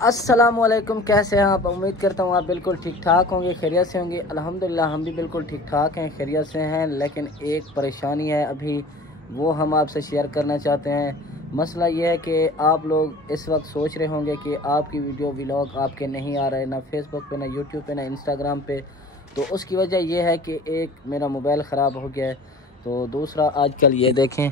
अस्सलामुअलैकुम, कैसे हैं आप? उम्मीद करता हूँ आप बिल्कुल ठीक ठाक होंगे, खैरियत से होंगे। अल्हम्दुलिल्लाह हम भी बिल्कुल ठीक ठाक हैं, खैरियत से हैं। लेकिन एक परेशानी है अभी, वो हम आपसे शेयर करना चाहते हैं। मसला ये है कि आप लोग इस वक्त सोच रहे होंगे कि आपकी वीडियो व्लॉग आपके नहीं आ रहे, ना फेसबुक पे, ना यूट्यूब पे, ना इंस्टाग्राम पे। तो उसकी वजह यह है कि एक मेरा मोबाइल ख़राब हो गया है, तो दूसरा आजकल ये देखें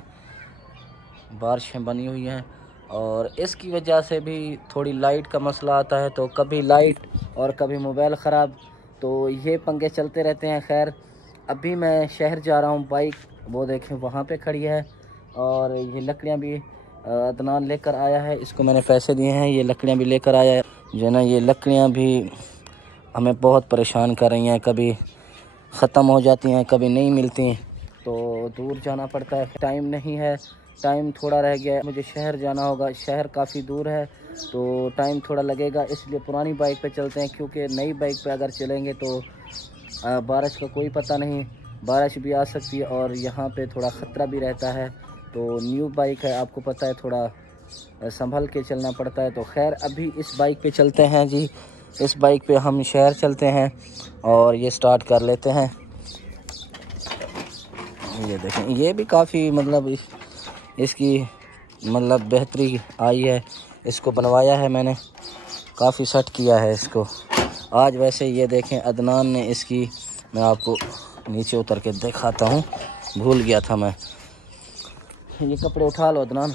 बारिशें बनी हुई हैं और इसकी वजह से भी थोड़ी लाइट का मसला आता है। तो कभी लाइट और कभी मोबाइल ख़राब, तो ये पंगे चलते रहते हैं। खैर अभी मैं शहर जा रहा हूँ, बाइक वो देखें वहाँ पे खड़ी है और ये लकड़ियाँ भी अदनान लेकर आया है, इसको मैंने पैसे दिए हैं, ये लकड़ियाँ भी लेकर आया है। जो है ना, ये लकड़ियाँ भी हमें बहुत परेशान कर रही हैं, कभी ख़त्म हो जाती हैं, कभी नहीं मिलती, तो दूर जाना पड़ता है। टाइम नहीं है, टाइम थोड़ा रह गया है, मुझे शहर जाना होगा, शहर काफ़ी दूर है तो टाइम थोड़ा लगेगा, इसलिए पुरानी बाइक पे चलते हैं। क्योंकि नई बाइक पे अगर चलेंगे तो बारिश का कोई पता नहीं, बारिश भी आ सकती है और यहाँ पे थोड़ा ख़तरा भी रहता है। तो न्यू बाइक है, आपको पता है, थोड़ा संभल के चलना पड़ता है। तो खैर अभी इस बाइक पे चलते हैं जी, इस बाइक पे हम शहर चलते हैं और ये स्टार्ट कर लेते हैं। ये देखें, ये भी काफ़ी मतलब इसकी मतलब बेहतरी आई है, इसको बनवाया है मैंने, काफ़ी सेट किया है इसको आज। वैसे ये देखें अदनान ने इसकी, मैं आपको नीचे उतर के दिखाता हूँ, भूल गया था मैं। ये कपड़े उठा लो अदनान,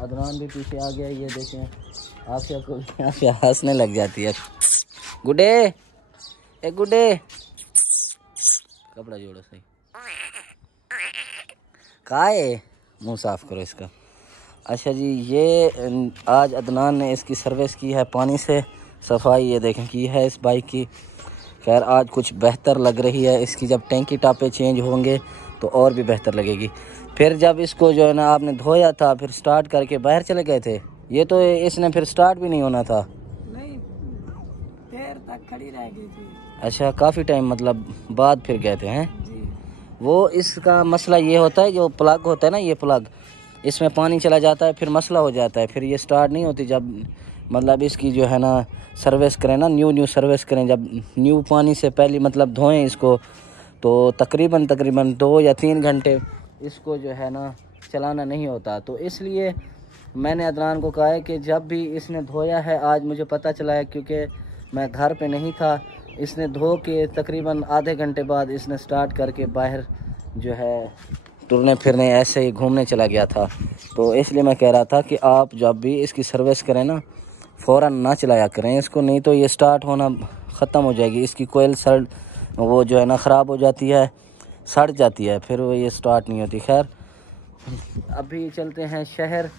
अदनान भी पीछे आ गया। ये देखें, आफिया को आफिया हंसने लग जाती है। गुडे ए गुडे, कपड़ा जोड़ो सही, कहाँ है, मुँह साफ़ करो इसका। अच्छा जी, ये आज अदनान ने इसकी सर्विस की है, पानी से सफाई ये देखें की है इस बाइक की। खैर आज कुछ बेहतर लग रही है, इसकी जब टैंकी टापे चेंज होंगे तो और भी बेहतर लगेगी। फिर जब इसको जो है ना आपने धोया था, फिर स्टार्ट करके बाहर चले गए थे, ये तो इसने फिर स्टार्ट भी नहीं होना था, नहीं देर तक खड़ी रह गई थी। अच्छा काफ़ी टाइम मतलब बाद फिर गए थे हैं जी। वो इसका मसला ये होता है, जो प्लग होता है ना, ये प्लग इसमें पानी चला जाता है, फिर मसला हो जाता है, फिर ये स्टार्ट नहीं होती। जब मतलब इसकी जो है ना सर्विस करें ना, न्यू सर्विस करें, जब न्यू पानी से पहले मतलब धोएं इसको, तो तकरीबन 2 या 3 घंटे इसको जो है ना चलाना नहीं होता। तो इसलिए मैंने अदनान को कहा है कि जब भी इसने धोया है, आज मुझे पता चला है क्योंकि मैं घर पे नहीं था, इसने धो के तकरीबन आधे घंटे बाद इसने स्टार्ट करके बाहर जो है टुरने फिरने ऐसे ही घूमने चला गया था। तो इसलिए मैं कह रहा था कि आप जब भी इसकी सर्विस करें ना, फ़ौरन ना चलाया करें इसको, नहीं तो ये स्टार्ट होना ख़त्म हो जाएगी। इसकी कोयल सड़ वो जो है ना ख़राब हो जाती है, सड़ जाती है, फिर वो ये स्टार्ट नहीं होती। खैर अभी चलते हैं शहर,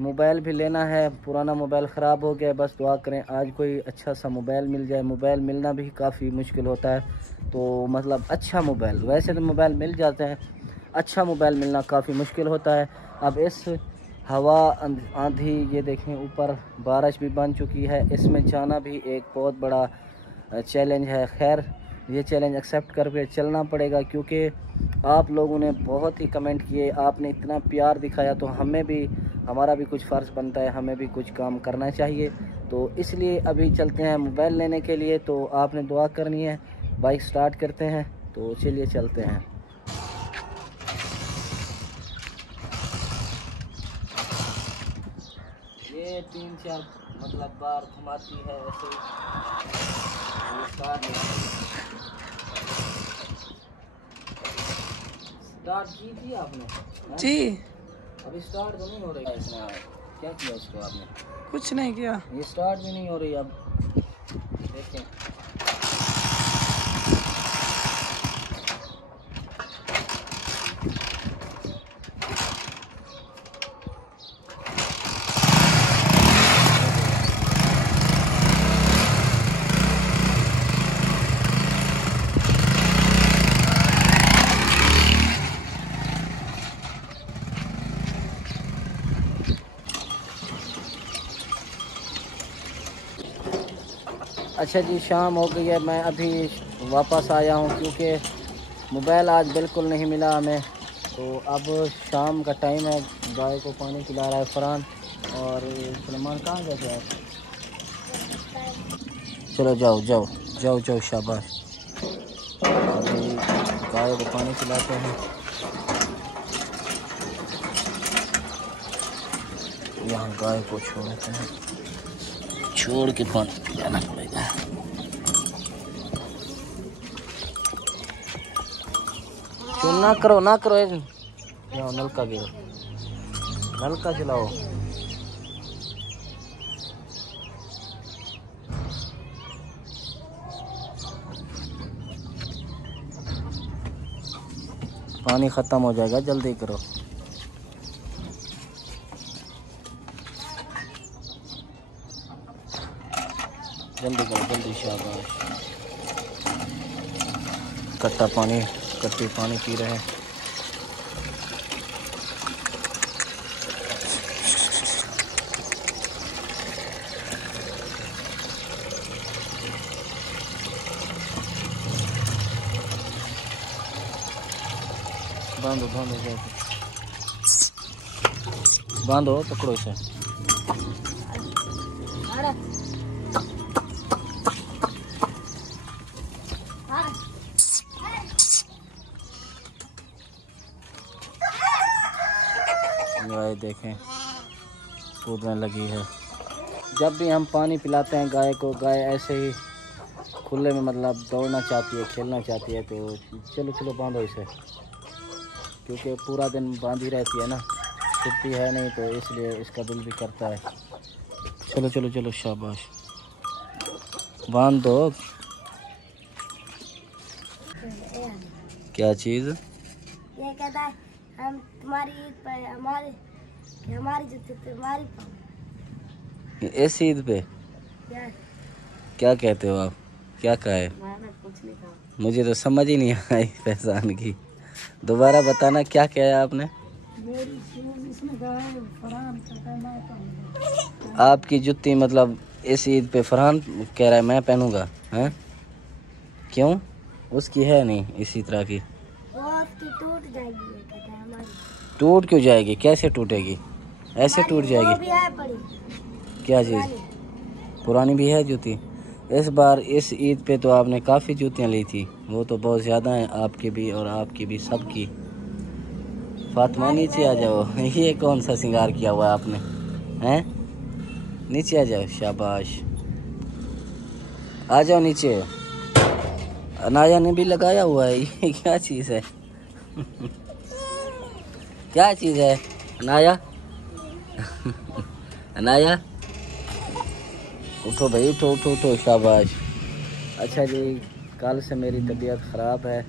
मोबाइल भी लेना है, पुराना मोबाइल ख़राब हो गया, बस दुआ करें आज कोई अच्छा सा मोबाइल मिल जाए। मोबाइल मिलना भी काफ़ी मुश्किल होता है, तो मतलब अच्छा मोबाइल, वैसे तो मोबाइल मिल जाते हैं, अच्छा मोबाइल मिलना काफ़ी मुश्किल होता है। अब इस हवा आंधी, ये देखें ऊपर बारिश भी बन चुकी है, इसमें जाना भी एक बहुत बड़ा चैलेंज है। खैर ये चैलेंज एक्सेप्ट करके चलना पड़ेगा, क्योंकि आप लोगों ने बहुत ही कमेंट किए, आपने इतना प्यार दिखाया, तो हमें भी, हमारा भी कुछ फ़र्ज़ बनता है, हमें भी कुछ काम करना चाहिए। तो इसलिए अभी चलते हैं मोबाइल लेने के लिए, तो आपने दुआ करनी है। बाइक स्टार्ट करते हैं, तो चलिए चलते हैं। ये 3-4 मतलब बार घुमाती है ऐसे स्टार्ट की थी आपने? जी। अभी स्टार्ट तो नहीं हो रही है इसमें, क्या किया इसको आपने? कुछ नहीं किया। ये स्टार्ट भी नहीं हो रही। अब देखें, अच्छा जी शाम हो गई है, मैं अभी वापस आया हूँ क्योंकि मोबाइल आज बिल्कुल नहीं मिला हमें। तो अब शाम का टाइम है, गाय को पानी पिला रहा है फरहान। और सलमान कहाँ गए थे आप? चलो जाओ जाओ जाओ जाओ, शाबाश। अभी गाय को पानी पिलाते हैं। यहाँ गाय को छोड़ते हैं, छोड़ के पानी पिलाना पड़ेगा। ना करो ना करो, यहाँ नलका गिरो, नलका चलाओ। पानी ख़त्म हो जाएगा, जल्दी करो। जल्दी करो जल्दी, शाबाश। कट्टा पानी, कट्टी पानी पी रहे हैं। बांधो बांधो बांधो, पकड़ो इसे। गाय देखें कूदने लगी है। जब भी हम पानी पिलाते हैं गाय को, गाय ऐसे ही खुले में मतलब दौड़ना चाहती है, खेलना चाहती है। तो चलो चलो बांधो इसे, क्योंकि पूरा दिन बांधी रहती है ना, छुट्टी है नहीं, तो इसलिए इसका दिल भी करता है। चलो चलो चलो, शाबाश, बांध दो। क्या चीज़? ये कहता है हम तुम्हारी ईद पर हमारी जूते तुम्हारी ऐसी ईद पे क्या कहते हो आप? क्या कहा है? कुछ नहीं कहा। मुझे तो समझ ही नहीं आई पहचान की। दोबारा बताना, क्या कहा है आपने? आपकी जुत्ती मतलब इस ईद पे फरहान कह रहा है मैं पहनूंगा, हैं? क्यों? उसकी है नहीं इसी तरह की। वो उसकी टूट जाएगी, ये कहता है हमारी। टूट क्यों जाएगी? कैसे टूटेगी? ऐसे टूट वो जाएगी? भी है पड़ी। क्या चीज़? पुरानी भी है जूती? इस बार इस ईद पे तो आपने काफ़ी जूतियाँ ली थी, वो तो बहुत ज़्यादा हैं, आपकी भी और आपकी भी, सबकी। फातिमा नीचे आ जाओ। ये कौन सा श्रृंगार किया हुआ है आपने, हैं? नीचे आ जाओ, शाबाश, आ जाओ नीचे। अनाया ने भी लगाया हुआ है, ये क्या चीज़ है? क्या चीज़ है अनाया? अनाया उठो भाई, उठो उठो उठो, शाबाश। अच्छा जी, कल से मेरी तबीयत ख़राब है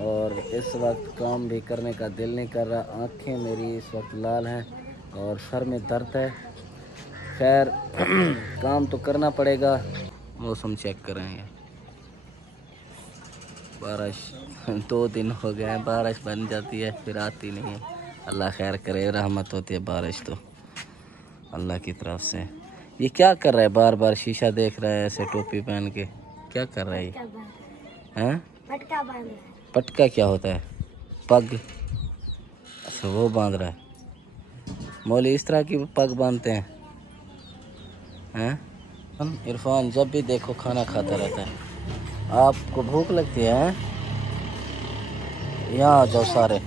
और इस वक्त काम भी करने का दिल नहीं कर रहा। आँखें मेरी इस वक्त लाल हैं और सर में दर्द है। खैर काम तो करना पड़ेगा। मौसम चेक करेंगे। बारिश 2 दिन हो गए हैं, बारिश बन जाती है फिर आती नहीं है। अल्लाह खैर करे, रहमत होती है बारिश तो अल्लाह की तरफ से। ये क्या कर रहा है? बार बार शीशा देख रहा है ऐसे टोपी पहन के, क्या कर रहा है ये? हैं? पटका बांध रहा है। पटका क्या होता है? पग? अच्छा वो बांध रहा है। मौली इस तरह की पग बांधते हैं, हैं? इरफान जब भी देखो खाना खाता रहता है। आपको भूख लगती है? यहाँ आ जाओ सारे।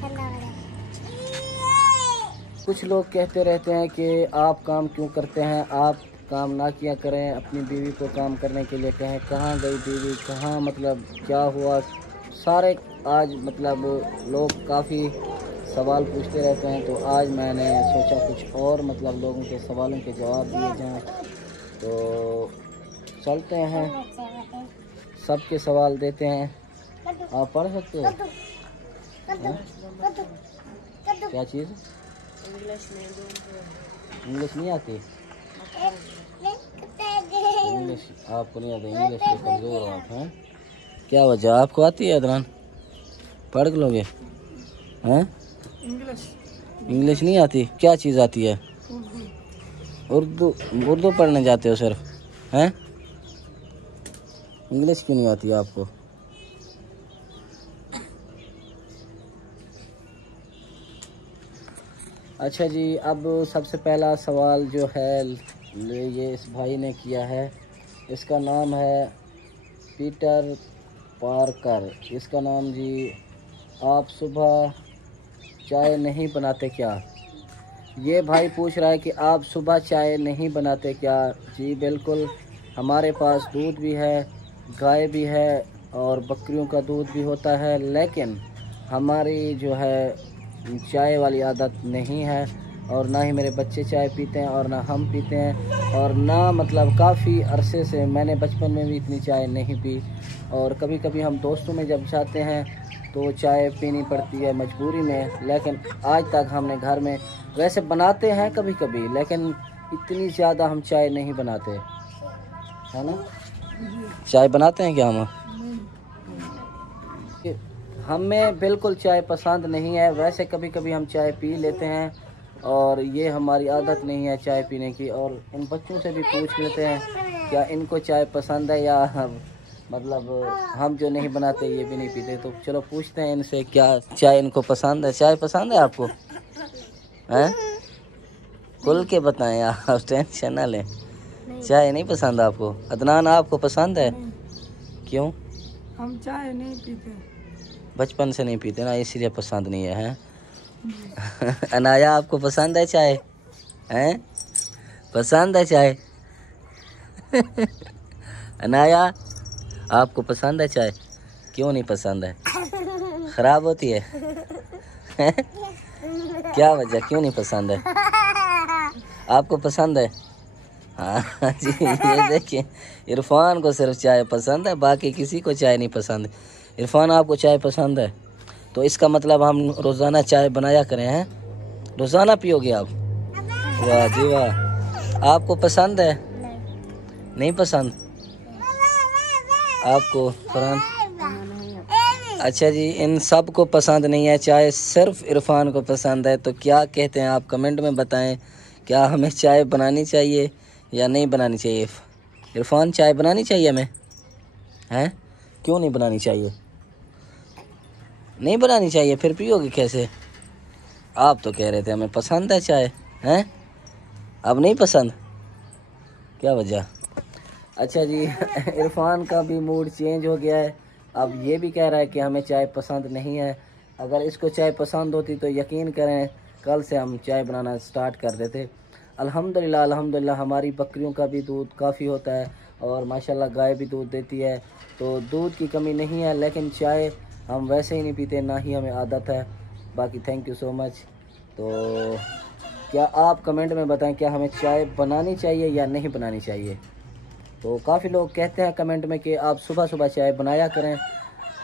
कुछ लोग कहते रहते हैं कि आप काम क्यों करते हैं, आप काम ना किया करें, अपनी बीवी को काम करने के लिए कहें। कहाँ गई बीवी, कहाँ, मतलब क्या हुआ? सारे आज मतलब लोग काफ़ी सवाल पूछते रहते हैं, तो आज मैंने सोचा कुछ और मतलब लोगों के सवालों के जवाब दिए जाएं। तो चलते हैं, सबके सवाल देते हैं। आप पढ़ सकते हो? क्या चीज़? इंग्लिश नहीं आती? इंग्लिश आपको नहीं आती? इंग्लिश में कमज़ोर हो आप, हैं? क्या वजह? आपको आती है अदनान? पढ़ लोगे, हैं? इंग्लिश नहीं आती? क्या चीज़ आती है? उर्दू? उर्दू पढ़ने जाते हो सिर्फ, हैं? इंग्लिश क्यों नहीं आती आपको? अच्छा जी, अब सबसे पहला सवाल जो है ये इस भाई ने किया है। इसका नाम है पीटर पार्कर। इसका नाम जी, आप सुबह चाय नहीं बनाते क्या? ये भाई पूछ रहा है कि आप सुबह चाय नहीं बनाते क्या? जी बिल्कुल, हमारे पास दूध भी है, गाय भी है और बकरियों का दूध भी होता है, लेकिन हमारी जो है चाय वाली आदत नहीं है और ना ही मेरे बच्चे चाय पीते हैं और ना हम पीते हैं और ना मतलब काफ़ी अरसे से, मैंने बचपन में भी इतनी चाय नहीं पी और कभी कभी हम दोस्तों में जब जाते हैं तो चाय पीनी पड़ती है मजबूरी में, लेकिन आज तक हमने घर में वैसे बनाते हैं कभी कभी, लेकिन इतनी ज़्यादा हम चाय नहीं बनाते, है ना? चाय बनाते हैं क्या हम? हमें बिल्कुल चाय पसंद नहीं है, वैसे कभी कभी हम चाय पी लेते हैं और ये हमारी आदत नहीं है चाय पीने की। और इन बच्चों से भी पूछ लेते हैं क्या इनको चाय पसंद है या मतलब हम जो नहीं बनाते ये भी नहीं पीते। तो चलो पूछते हैं इनसे क्या चाय इनको पसंद है। चाय पसंद है आपको? हैं? खुल के बताएं आप, टेंशन ना लें। चाय नहीं पसंद आपको? अदनान आपको पसंद है? क्यों? हम चाय नहीं पीते, बचपन से नहीं पीते ना, इसीलिए पसंद नहीं है, हैं? अनाया आपको पसंद है चाय? हैं? पसंद है चाय? अनाया आपको पसंद है चाय? क्यों नहीं पसंद है? ख़राब होती है? क्या वजह, क्यों नहीं पसंद है? आपको पसंद है? हाँ जी, ये देखिए, इरफान को सिर्फ चाय पसंद है, बाकी किसी को चाय नहीं पसंद। इरफान आपको चाय पसंद है तो इसका मतलब हम रोज़ाना चाय बनाया करें, हैं? रोज़ाना पियोगे आप? वाह जी वाह। आपको पसंद है? नहीं पसंद आपको? फरहान? अच्छा जी, इन सब को पसंद नहीं है चाय, सिर्फ इरफान को पसंद है। तो क्या कहते हैं आप कमेंट में बताएं, क्या हमें चाय बनानी चाहिए या नहीं बनानी चाहिए? इरफान चाय बनानी चाहिए हमें, हैं? क्यों नहीं बनानी चाहिए? नहीं बनानी चाहिए, फिर पियोगे कैसे? आप तो कह रहे थे हमें पसंद है चाय, हैं? अब नहीं पसंद, क्या वजह? अच्छा जी, इरफान का भी मूड चेंज हो गया है, अब ये भी कह रहा है कि हमें चाय पसंद नहीं है। अगर इसको चाय पसंद होती तो यकीन करें कल से हम चाय बनाना स्टार्ट कर देते। अल्हम्दुलिल्लाह अल्हम्दुलिल्लाह हमारी बकरियों का भी दूध काफ़ी होता है और माशाल्लाह गाय भी दूध देती है, तो दूध की कमी नहीं है, लेकिन चाय हम वैसे ही नहीं पीते, ना ही हमें आदत है। बाकी थैंक यू सो मच। तो क्या आप कमेंट में बताएं क्या हमें चाय बनानी चाहिए या नहीं बनानी चाहिए? तो काफ़ी लोग कहते हैं कमेंट में कि आप सुबह सुबह चाय बनाया करें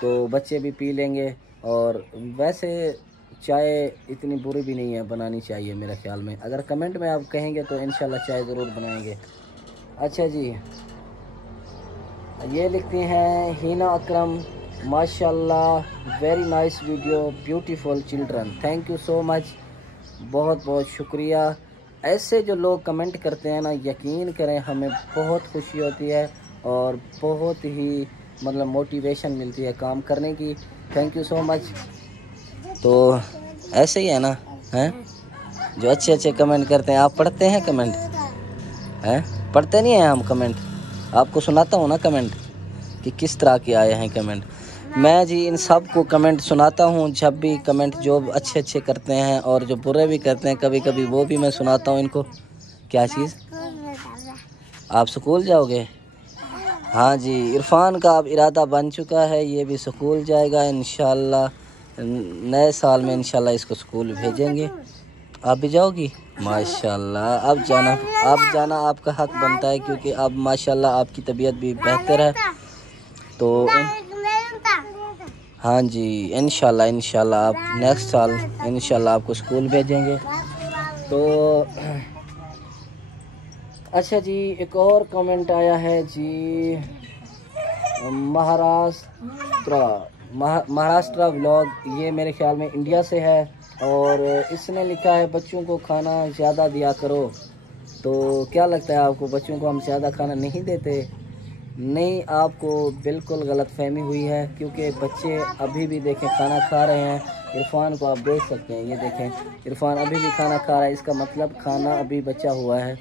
तो बच्चे भी पी लेंगे, और वैसे चाय इतनी बुरी भी नहीं है, बनानी चाहिए मेरे ख्याल में। अगर कमेंट में आप कहेंगे तो इंशाल्लाह चाय ज़रूर बनाएंगे। अच्छा जी, ये लिखती हैं हिना अकरम, माशाल्लाह very nice video, beautiful children, thank you so much, बहुत बहुत शुक्रिया। ऐसे जो लोग कमेंट करते हैं ना, यकीन करें हमें बहुत खुशी होती है और बहुत ही मतलब मोटिवेशन मिलती है काम करने की। Thank you so much. तो ऐसे ही है ना, हैं? जो अच्छे अच्छे कमेंट करते हैं, आप पढ़ते हैं कमेंट? हैं? पढ़ते नहीं हैं हम कमेंट? आपको सुनाता हूँ ना कमेंट कि किस तरह के आए हैं कमेंट। मैं जी इन सब को कमेंट सुनाता हूँ, जब भी कमेंट जो अच्छे अच्छे करते हैं और जो बुरे भी करते हैं कभी कभी, वो भी मैं सुनाता हूँ इनको। क्या चीज़? आप स्कूल जाओगे? हाँ जी, इरफान का अब इरादा बन चुका है, ये भी स्कूल जाएगा इंशाल्लाह, नए साल में इंशाल्लाह इसको स्कूल भेजेंगे। आप भी जाओगी? माशाल्लाह, अब जाना आपका हक बनता है, क्योंकि अब माशाल्लाह आपकी तबीयत भी बेहतर है। तो हाँ जी, इंशाल्लाह आप नेक्स्ट साल इंशाल्लाह आपको स्कूल भेजेंगे। तो अच्छा जी, एक और कमेंट आया है जी, महाराष्ट्र व्लॉग, ये मेरे ख्याल में इंडिया से है और इसने लिखा है बच्चों को खाना ज़्यादा दिया करो। तो क्या लगता है आपको, बच्चों को हम ज़्यादा खाना नहीं देते? नहीं, आपको बिल्कुल गलत फहमी हुई है, क्योंकि बच्चे अभी भी देखें खाना खा रहे हैं। इरफान को आप देख सकते हैं, ये देखें इरफान अभी भी खाना खा रहा है, इसका मतलब खाना अभी बचा हुआ है।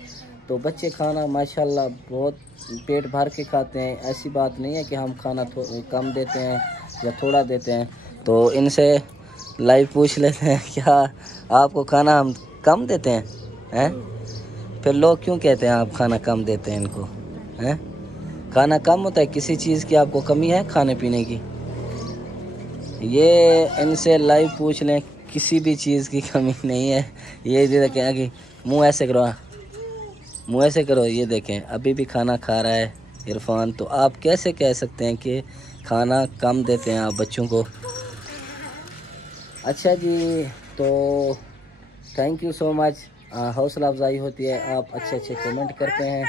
तो बच्चे खाना माशाल्लाह बहुत पेट भर के खाते हैं। ऐसी बात नहीं है कि हम खाना कम देते हैं या थोड़ा देते हैं। तो इनसे लाइव पूछ लेते हैं, क्या आपको खाना हम कम देते हैं? फिर लोग क्यों कहते हैं आप खाना कम देते हैं इनको? हैं? खाना कम होता है? किसी चीज़ की आपको कमी है खाने पीने की? ये इनसे लाइव पूछ लें, किसी भी चीज़ की कमी नहीं है। ये देखें कि मुंह ऐसे करो, मुंह ऐसे करो, ये देखें अभी भी खाना खा रहा है इरफान। तो आप कैसे कह सकते हैं कि खाना कम देते हैं आप बच्चों को? अच्छा जी, तो थैंक यू सो मच। हौसला अफजाई होती है, आप अच्छे अच्छे कमेंट करते हैं।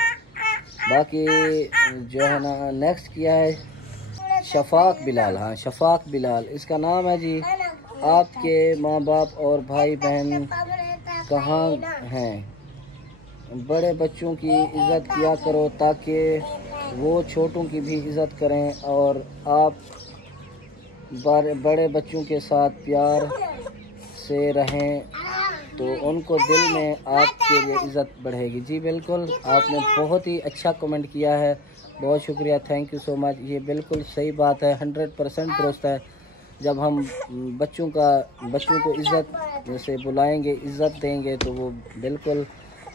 बाकी जो है ना, नेक्स्ट किया है शफाक बिलाल। हाँ, शफाक बिलाल इसका नाम है जी। आपके माँ बाप और भाई बहन कहाँ हैं? बड़े बच्चों की इज़्ज़त किया करो ताकि वो छोटों की भी इज़्ज़त करें, और आप बड़े बच्चों के साथ प्यार से रहें तो उनको दिल में आपके लिए इज़्ज़त बढ़ेगी। जी बिल्कुल, आपने बहुत ही अच्छा कमेंट किया है, बहुत शुक्रिया, थैंक यू सो मच। ये बिल्कुल सही बात है, 100% दुरुस्त है। जब हम बच्चों को इज़्ज़त जैसे बुलाएंगे, इज़्ज़त देंगे, तो वो बिल्कुल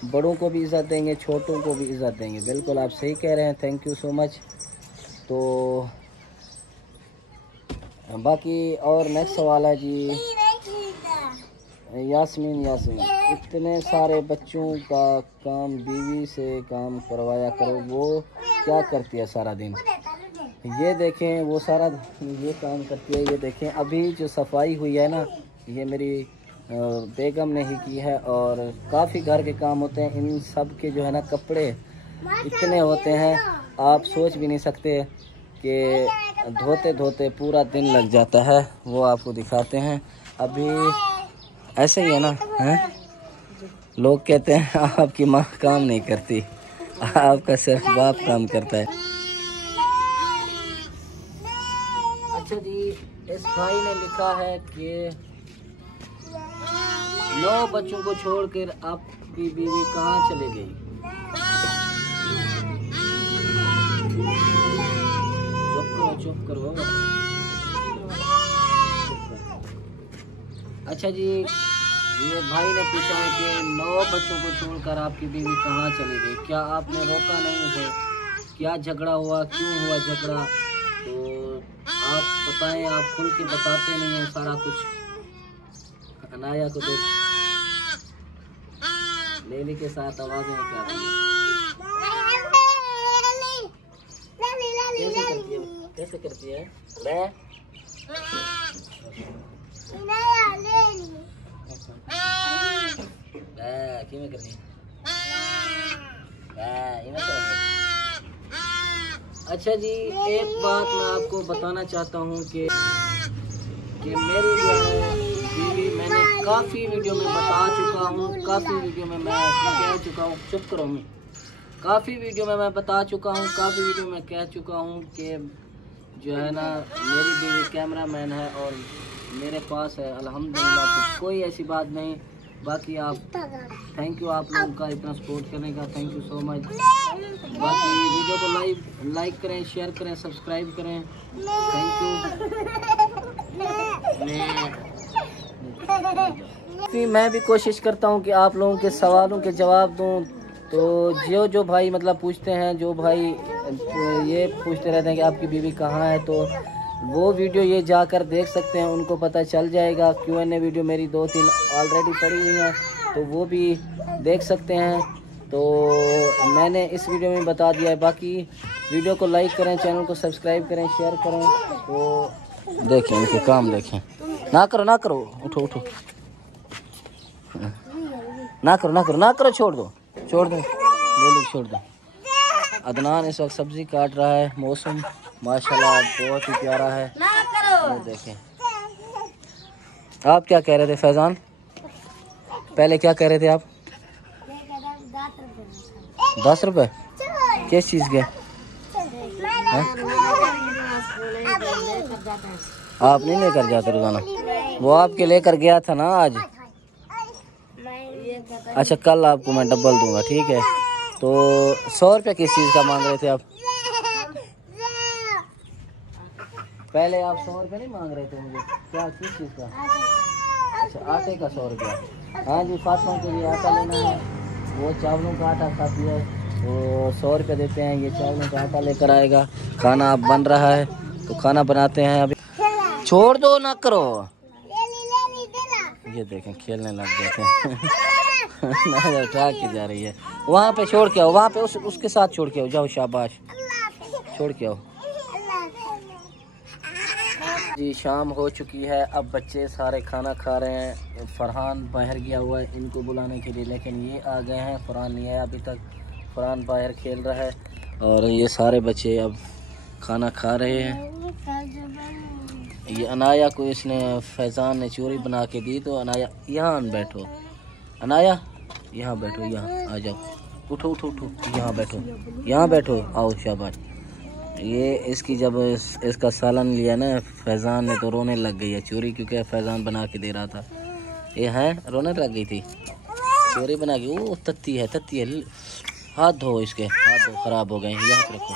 बड़ों को भी इज़्ज़त देंगे, छोटों को भी इज़्ज़त देंगे। बिल्कुल आप सही कह रहे हैं, थैंक यू सो मच। तो बाकी और नेक्स्ट सवाल है जी, यास्मीन इतने सारे बच्चों का काम बीवी से काम करवाया करो, वो क्या करती है सारा दिन? ये देखें वो सारा ये काम करती है। ये देखें अभी जो सफाई हुई है ना, ये मेरी बेगम ने ही की है, और काफ़ी घर के काम होते हैं। इन सब के जो है ना कपड़े इतने होते हैं, आप सोच भी नहीं सकते कि धोते धोते पूरा दिन लग जाता है। वो आपको दिखाते हैं। अभी ऐसे ही है ना, हैं? लोग कहते हैं आपकी माँ काम नहीं करती, आपका सिर्फ बाप काम करता है। अच्छा जी, इस भाई ने लिखा है कि 9 बच्चों को छोड़कर आपकी बीवी कहाँ चली गई? चुप करो। अच्छा जी, ये भाई ने पूछा है कि 9 बच्चों को छोड़कर आपकी बीवी कहाँ चली गई? क्या आपने रोका नहीं उसे? क्या झगड़ा हुआ, क्यों हुआ झगड़ा? तो आप बताएं, आप खुल के बताते नहीं हैं सारा कुछ। अनाया को देख, लेली के साथ आवाजें निकाल रही है। कैसे करती है? मैं क्यों करनी? अच्छा जी, एक बात मैं आपको बताना चाहता हूँ कि मेरी जो है बीवी, मैंने काफ़ी वीडियो में बता चुका हूँ, काफ़ी वीडियो में मैं कह चुका हूँ। चुप करो, मैं काफ़ी वीडियो में मैं बता चुका हूँ, काफ़ी वीडियो में कह चुका हूँ कि जो है ना, मेरी बीवी कैमरामैन है और मेरे पास है अल्हम्दुलिल्लाह। तो कोई ऐसी बात नहीं। बाकी आप थैंक यू, आप लोगों का इतना सपोर्ट करने का, थैंक यू सो मच। बाकी वीडियो को लाइक करें, शेयर करें, सब्सक्राइब करें, थैंक यू। मैं भी कोशिश करता हूँ कि आप लोगों के सवालों के जवाब दूँ। तो जो भाई मतलब पूछते हैं, जो भाई ये पूछते रहते हैं कि आपकी बीवी कहाँ है, तो वो वीडियो ये जाकर देख सकते हैं, उनको पता चल जाएगा। Q&A वीडियो मेरी 2-3 ऑलरेडी पड़ी हुई हैं, तो वो भी देख सकते हैं। तो मैंने इस वीडियो में बता दिया है। बाकी वीडियो को लाइक करें, चैनल को सब्सक्राइब करें, शेयर करें। तो देखें इनके काम, देखें। ना करो, उठो, ना करो, छोड़ दो, छोड़ दो। अदनान इस वक्त सब्जी काट रहा है। मौसम माशाल्लाह बहुत ही प्यारा है। ये देखें। आप क्या कह रहे थे फैजान? पहले क्या कह रहे थे आप? 10 रुपए किस चीज़ के? आप नहीं लेकर जाते रोजाना? वो आपके लेकर गया था ना आज। अच्छा, कल आपको मैं डबल दूंगा, ठीक है? तो 100 रुपया किस चीज़ का मांग रहे थे आप? पहले आप 100 रुपया नहीं मांग रहे थे मुझे, क्या किस चीज़ का? अच्छा, आटे का 100 रुपया। हाँ जी, फातिमा के लिए आटा लेना है, वो चावलों का आटा खाती है, तो 100 रुपया देते हैं। ये चावलों का आटा लेकर आएगा। खाना अब बन रहा है तो खाना बनाते हैं अभी। छोड़ दो ना करो, ये देखें खेलने लग गए थे। ना उठा के जा रही है, वहाँ पे छोड़ के आओ, वहाँ पे उसके साथ छोड़ के आओ, जाओ शाबाश, छोड़ के आओ जी। शाम हो चुकी है, अब बच्चे सारे खाना खा रहे हैं। फरहान बाहर गया हुआ है इनको बुलाने के लिए, लेकिन ये आ गए हैं। फरहान नहीं आया अभी तक, फरहान बाहर खेल रहा है और ये सारे बच्चे अब खाना खा रहे हैं। ये अनाया को इसने फैज़ान ने चोरी बना के दी, तो अनाया यहाँ बैठो, अनाया यहाँ बैठो, यहाँ आ जाओ, उठो उठो उठो, यहाँ बैठो, यहाँ बैठो, आओ शाबाश। ये इसकी जब इसका सालन लिया ना फैज़ान ने, तो रोने लग गई है चोरी, क्योंकि फैज़ान बना के दे रहा था। ये है रोने लग गई थी, चोरी बना के। वो तत्ती है, तत्ती है, हाथ धो इसके, हाथ धो, ख़राब हो गए। यहाँ पे रखो,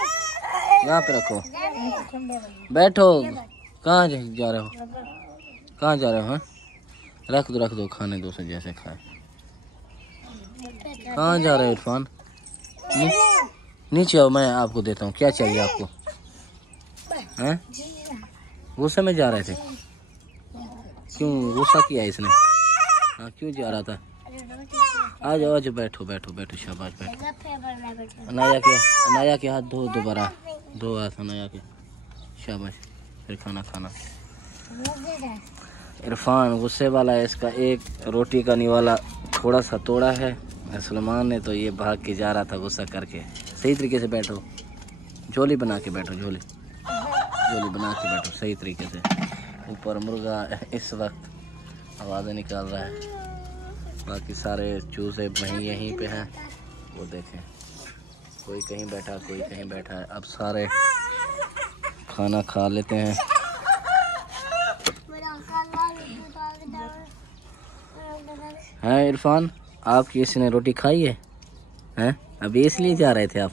यहाँ पे रखो, बैठो। कहाँ जा रहे हो, कहाँ जा रहे हो? हाँ, रख दो, खाने दो से जैसे खाए। कहाँ जा रहे हो इरफान? नीचे आओ, मैं आपको देता हूँ। क्या चाहिए आपको? हैं? गुस्से में जा रहे थे? क्यों गुस्सा किया इसने? हाँ, क्यों जा रहा था? आ जाओ, बैठो बैठो बैठो, शाबाश बैठो। अनाया के हाथ धो, दोबारा दो हाथ अनाया के, शाबाश। फिर खाना खाना। इरफान गुस्से वाला है, इसका एक रोटी का निवाला थोड़ा सा तोड़ा है सलमान ने, तो ये भाग के जा रहा था गुस्सा करके। सही तरीके से बैठो, झोली बना के बैठो, झोली बना के बैठो सही तरीके से। ऊपर मुर्गा इस वक्त आवाज़ें निकाल रहा है, बाकी सारे चूजे वहीं यहीं पे हैं। वो देखें, कोई कहीं बैठा, कोई कहीं बैठा है। अब सारे खाना खा लेते हैं। हैं इरफान, आपकी इसने रोटी खाई है? हैं? अभी इसलिए जा रहे थे आप?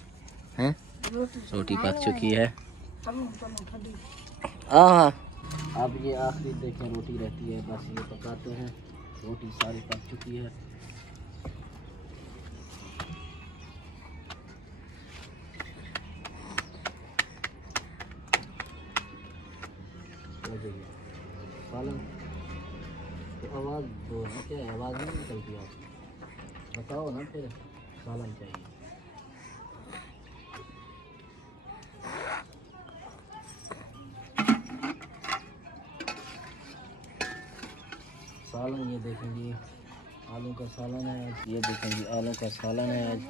हैं? रोटी पक चुकी है। हाँ, अब ये आखिरी देखें, रोटी रहती है, बस ये पकाते हैं। रोटी सारी पक चुकी है। सालन तो आवाज़ दो ना, क्या है आवाज़ नहीं निकलती? आप बताओ ना, फिर सालन चाहिए। सालन ये देखेंगे, आलू का सालन है। ये देखेंगे आलू का सालन है। आज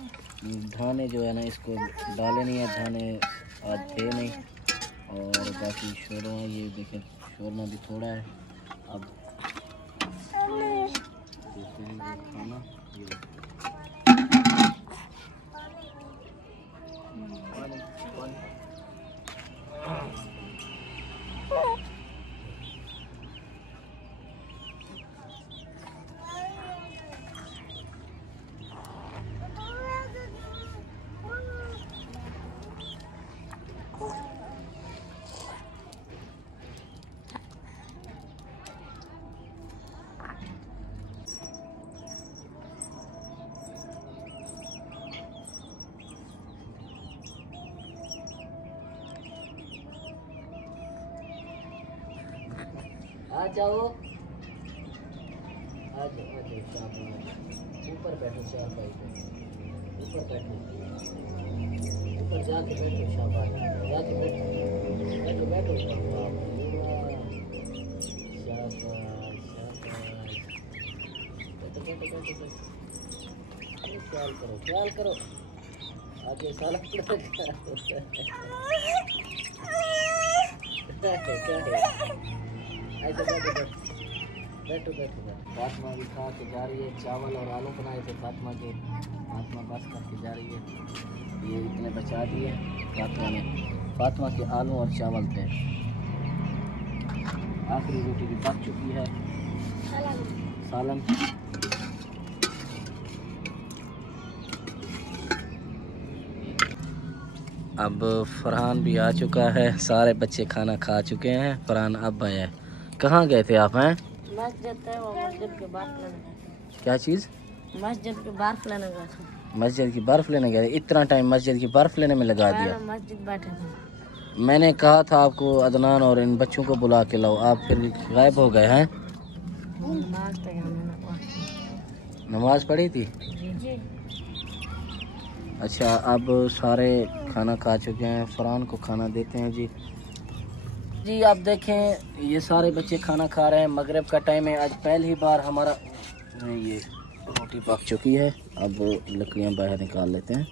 धाने जो है ना, इसको डाले नहीं है, धाने आज थे नहीं। और बाकी शोरमा, ये देखें शोरमा भी थोड़ा है। अब देखते हैं खाना। आ जाओ, आ जाओ शाबाश। ऊपर बैठो चारपाई पे, ऊपर बैठो, ऊपर जाके बैठो, शाबाश, जाके बैठो बैठो बैठो, शाबाश शाबाश। बैठो बैठो बैठो, ख्याल करो आगे साला बैठो बैठो। फातिमा भी खा के जा रही है, चावल और आलू बनाए थे फातिमा के, फातिमा बस करके जा रही है। ये इतने बचा दिए फातिमा ने, फातिमा के आलू और चावल थे। आखिरी रोटी भी पक चुकी है, सालन अब फरहान भी आ चुका है, सारे बच्चे खाना खा चुके हैं। फरहान अब आया। कहाँ गए थे आप? हैं मस्जिद है, वो मस्जिद के बर्फ लेने। क्या चीज़? मस्जिद के बर्फ लेने गया था। मस्जिद की बर्फ़ लेने गए? इतना टाइम मस्जिद की बर्फ़ लेने में लगा दिया? मस्जिद बैठे थे। मैंने कहा था आपको अदनान और इन बच्चों को बुला के लाओ, आप फिर गायब हो गए हैं। नमाज पढ़ी थी? जी। अच्छा, अब सारे खाना खा चुके हैं, फरहान को खाना देते हैं जी। जी आप देखें, ये सारे बच्चे खाना खा रहे हैं। मगरिब का टाइम है। आज पहली बार हमारा ये रोटी पक चुकी है। अब लकड़ियाँ बाहर निकाल लेते हैं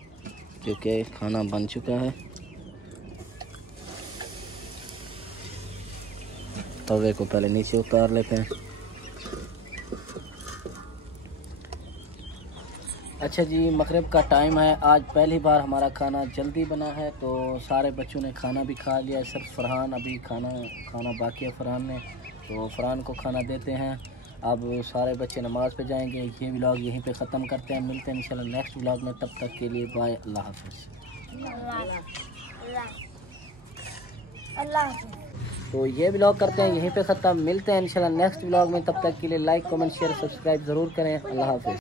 क्योंकि खाना बन चुका है। तवे को पहले नीचे उतार लेते हैं। अच्छा जी, मगरिब का टाइम है। आज पहली बार हमारा खाना जल्दी बना है, तो सारे बच्चों ने खाना भी खा लिया है। सिर्फ फरहान अभी खाना बाकी है फरहान ने, तो फरहान को खाना देते हैं। अब सारे बच्चे नमाज़ पे जाएंगे। ये व्लॉग यहीं पे ख़त्म करते हैं। मिलते हैं इंशाल्लाह नेक्स्ट व्लॉग में। तब तक के लिए बाय, अल्लाह हाफ़िज़। तो ये व्लॉग करते हैं यहीं पे ख़त्म। मिलते हैं इंशाल्लाह नेक्स्ट व्लॉग में। तब तक के लिए लाइक, कमेंट, शेयर, सब्सक्राइब ज़रूर करें। अल्लाह हाफ़िज़।